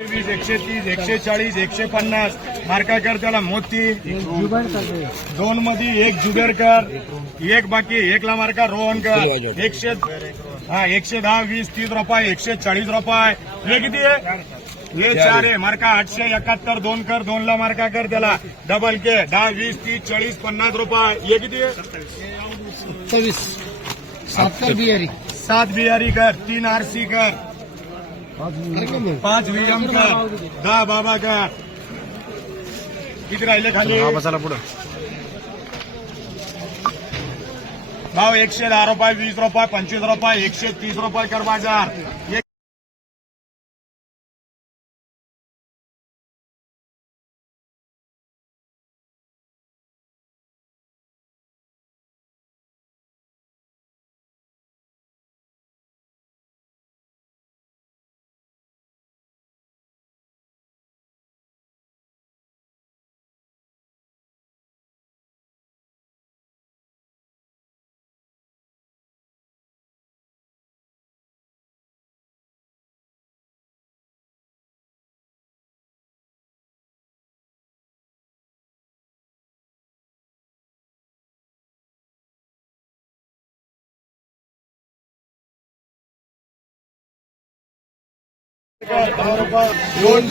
वीस एकशे तीस एकशे चाळीस एकशे पन्नास. मार्का कर त्याला? मोती. दोन मध्ये एक जुबेरकर एक बाकी एकला मार्का रोहनकर एकशे हा एकशे दहा वीस तीस रुपये एकशे चाळीस रुपये. हे किती आहे? हे चार आहे. मार्का आठशे एकाहत्तर दोन कर दोनला मार्का कर त्याला. डबल के दहा वीस तीस चाळीस पन्नास रुपये. हे किती आहे? सत्तावीस. सातकर बिहारी. सात बिहारी कर तीन आरसी कर. पाच विजम कर दहा बाबा कर किती राहिले खाली? भाव एकशे दहा रुपये वीस रुपये पंचवीस रुपये एकशे तीस रुपये कर बाजार. एक दहा रुपये दोन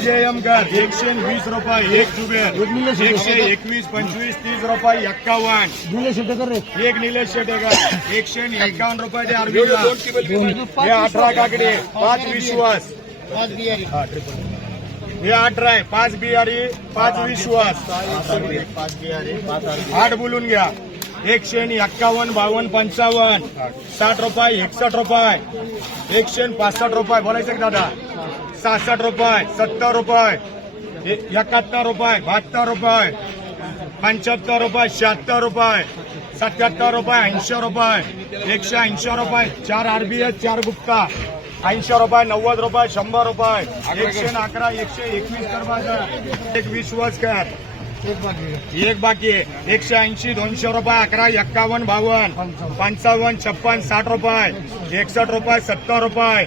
एकशे वीस रुपये एक जुबेर एकशे एकवीस पंचवीस तीस रुपये एक्कावन्न निलेश शेटेकर एक निलेश शेटेकर एकशे एक्कावन्न रुपये ते अरविंदला हे अठरा काकडे पाच विश्वास हे अठरा आहे पाच बिहारी पाच विश्वास पाच आठ बोलून घ्या एकशे एक्कावन्न बावन्न पंचावन्न. साठ रुपये एकसठ रुपये. एकशे पासष्ट रुपये. बोलायचं का दादा? सहासष्ट रुपये सत्तर रुपये. एकाहत्तर रुपये बहात्तर रुपये. पंच्याहत्तर रुपये शहात्तर रुपये. सत्याहत्तर रुपये ऐंशी रुपये. एकशे ऐंशी रुपये. चार आरबीएस चार गुप्ता. ऐंशी रुपये नव्वद रुपये शंभर रुपये. एकशे अकरा एकशे एकवीस कर माझा एक विश्वास कर. एक बाकी एक बाकी आहे. एकशे ऐंशी दोनशे रुपये अकरा एक्कावन्न बावन्न. पंचावन्न. छप्पन साठ रुपये. एकसष्ट रुपये सत्तर रुपये.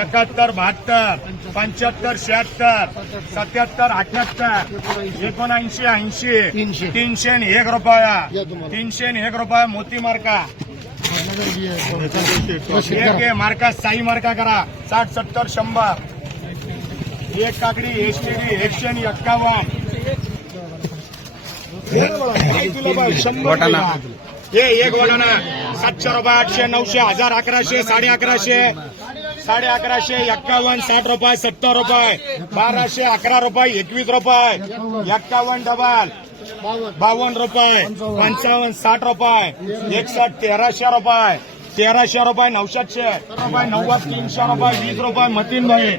एकाहत्तर बहात्तर. पंच्याहत्तर शहात्तर. सत्याहत्तर अठ्याहत्तर. एकोणऐंशी ऐंशी. तीनशे. एक रुपया. तीनशे एक रुपया मोती मार्का. एक मार्का साई मार्का करा. साठ सत्तर शंभर. एक काकडी एसटीडी एकशे एक्कावन्न. वाटाणा. हे एक वाटाणा. सातशे रुपये आठशे नऊशे हजार अकराशे साडे अकराशे. साडे अकराशे एक्कावन्न साठ रुपये सत्तर रुपये. बाराशे अकरा रुपये एकवीस रुपये. एक्कावन्न डबल. बावन्न रुपये. पंचावन्न साठ रुपये. एकसठ तेराशे रुपये. तेराशे रुपये नऊशेशे रुपये नव्वद तीनशे रुपये वीस रुपये मतीन भाई.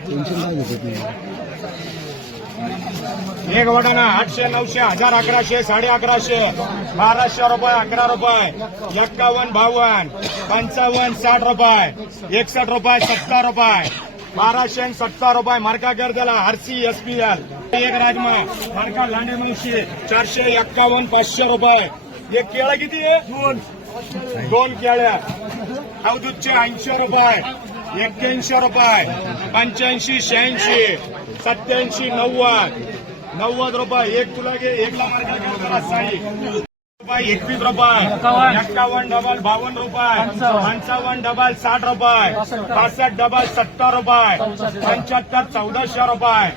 एक वडाना आठशे नऊशे हजार अकराशे साडे अकराशे बाराशे रुपये अकरा रुपये एक्कावन्न बावन्न पंचावन्न साठ रुपये एकसष्ट रुपये सत्तर रुपये बाराशे आणि सत्तर रुपये मार्का कर एस आरसी एसपीएल एक राजमा मार्का लांडे मुंशी चारशे एक्कावन्न पाचशे रुपये. एक केळं किती आहे? दोन दोन केळ्या. अवधूतचे ऐंशी रुपये एक्क्याऐंशी रुपये पंच्याऐंशी शहाऐंशी सत्याऐंशी नव्वद नव्वद रुपये एक तुला घे एकला साई. रुपये एकवीस रुपये. एक्कावन्न डबल बावन्न रुपये. पंचावन्न. डबल साठ रुपये. पासष्ट डबल सत्तर रुपये. पंच्याहत्तर चौदाशे रुपये.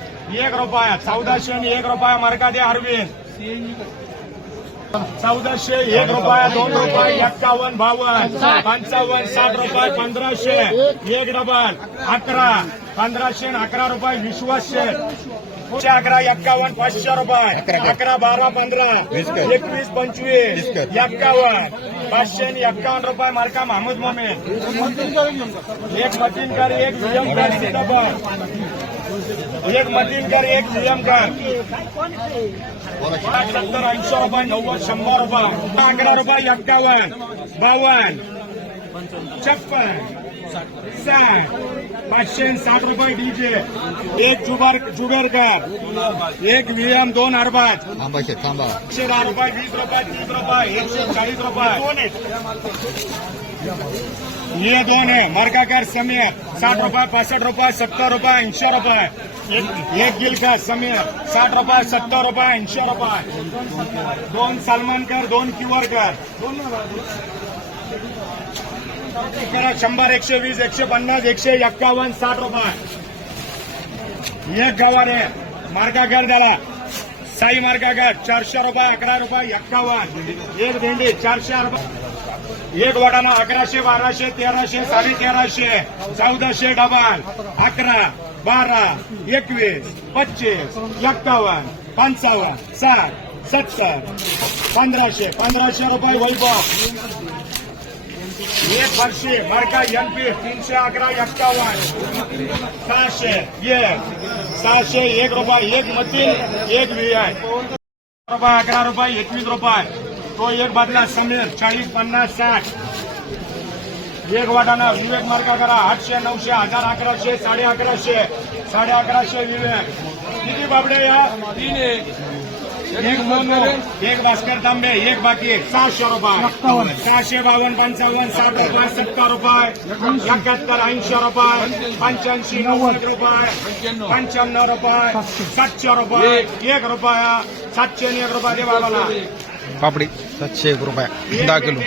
एक रुपया. चौदाशे आणि एक रुपया मार्गा दे अरविंद. चौदाशे एक रुपया दोन रुपये एक्कावन्न बावन्न. पंचावन्न साठ रुपये पंधराशे. एक डबल अकरा. पंधराशे अकरा रुपये विश्वासशे. एकशे अकरा एक्कावन्न पाचशे रुपये. अकरा बारा पंधरा. एकवीस पंचवीस. एक्कावन्न पाचशे आणि एक्कावन्न रुपये मार्का महमूद मोमेन. एक मतीनकर एक विजम कर एक मतीनकर एक नियम कर. सत्तर ऐंशी रुपये नव्वद शंभर रुपये. अकरा रुपये एक्कावन्न बावन्न छप्पन साठ पाचशे आणि साठ रुपये डीजे एक जुबार जुबेरकर एक व्हीएम दोन अरबाज थांबा शेट थांबा एकशे दहा रुपये वीस रुपये तीस रुपये एकशे चाळीस रुपये दोन आहेत ये दोन आहे मार्गाकार समीर साठ रुपये पासष्ट रुपये सत्तर रुपये ऐंशी रुपये एक एक गिलका समीर साठ रुपये सत्तर रुपये ऐंशी रुपये दोन सलमानकर दोन किवरकर करा शंभर एकशे वीस एकशे पन्नास एकशे एक्कावन्न साठ रुपये. एक गवार आहे मार्गाघर त्याला साई मार्गाघर चारशे रुपये अकरा रुपये एक्कावन्न. एक भेंडी चारशे रुपये. एक वडाना अकराशे बाराशे तेराशे साडे तेराशे चौदाशे डबल अकरा बारा एकवीस पच्चीस एक्कावन्न पंचावन्न साठ सत्तर. पंधराशे पंधराशे रुपये वैभव. एक वर्षी मार्का एमपी तीनशे अकरा एक्कावन्न सहाशे एक. सहाशे एक रुपये एक मतीन एक व्ही आय रुपये अकरा रुपये एकवीस रुपये. तो एक बदला समीर चाळीस पन्नास साठ. एक वाटाणा विवेक मार्का करा आठशे नऊशे हजार अकराशे साडे अकराशे साडे अकराशे विवेक. किती बाबडे या? एक. मोनो एक भास्कर तांबे एक बाकी सहाशे रुपये. सहाशे बावन्न पंचावन्न साठ रुपये सत्तर रुपये. एकाहत्तर ऐंशी रुपये. पंच्याऐंशी नव्वद रुपये. पंच्याण्णव रुपये. सातशे रुपये. एक रुपया. सातशे एक रुपये दे बाबाला. पापडी. सातशे एक रुपये. दहा किलो.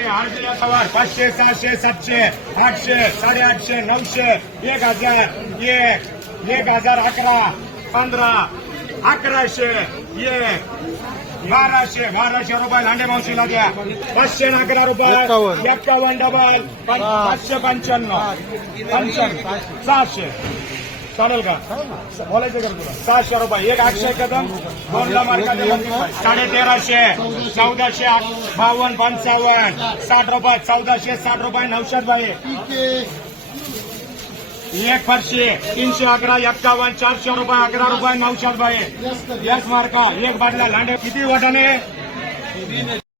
पाचशे सहाशे सातशे आठशे साडेआठशे नऊशे एक हजार एक एक हजार अकरा पंधरा अकराशे एक बाराशे बाराशे रुपये लांडे मावशीला द्या. पाचशे अकरा रुपये एक्कावन्न. डबल पाचशे पंच्याण्णव. पंच्याण्णव. सहाशे. चालेल का? बोलायचं का तुला? सहाशे रुपये. एक आठशे कदम दोनला मार्का साडे तेराशे चौदाशे बावन्न पंचावन्न. साठ रुपये चौदाशे साठ रुपये नऊशे रुपये. एक फरशी तीनशे अकरा एक्कावन्न चारशे रुपये अकरा रुपये नऊशे रुपये यस मार्का एक बाटला लांडे किती वाटाणे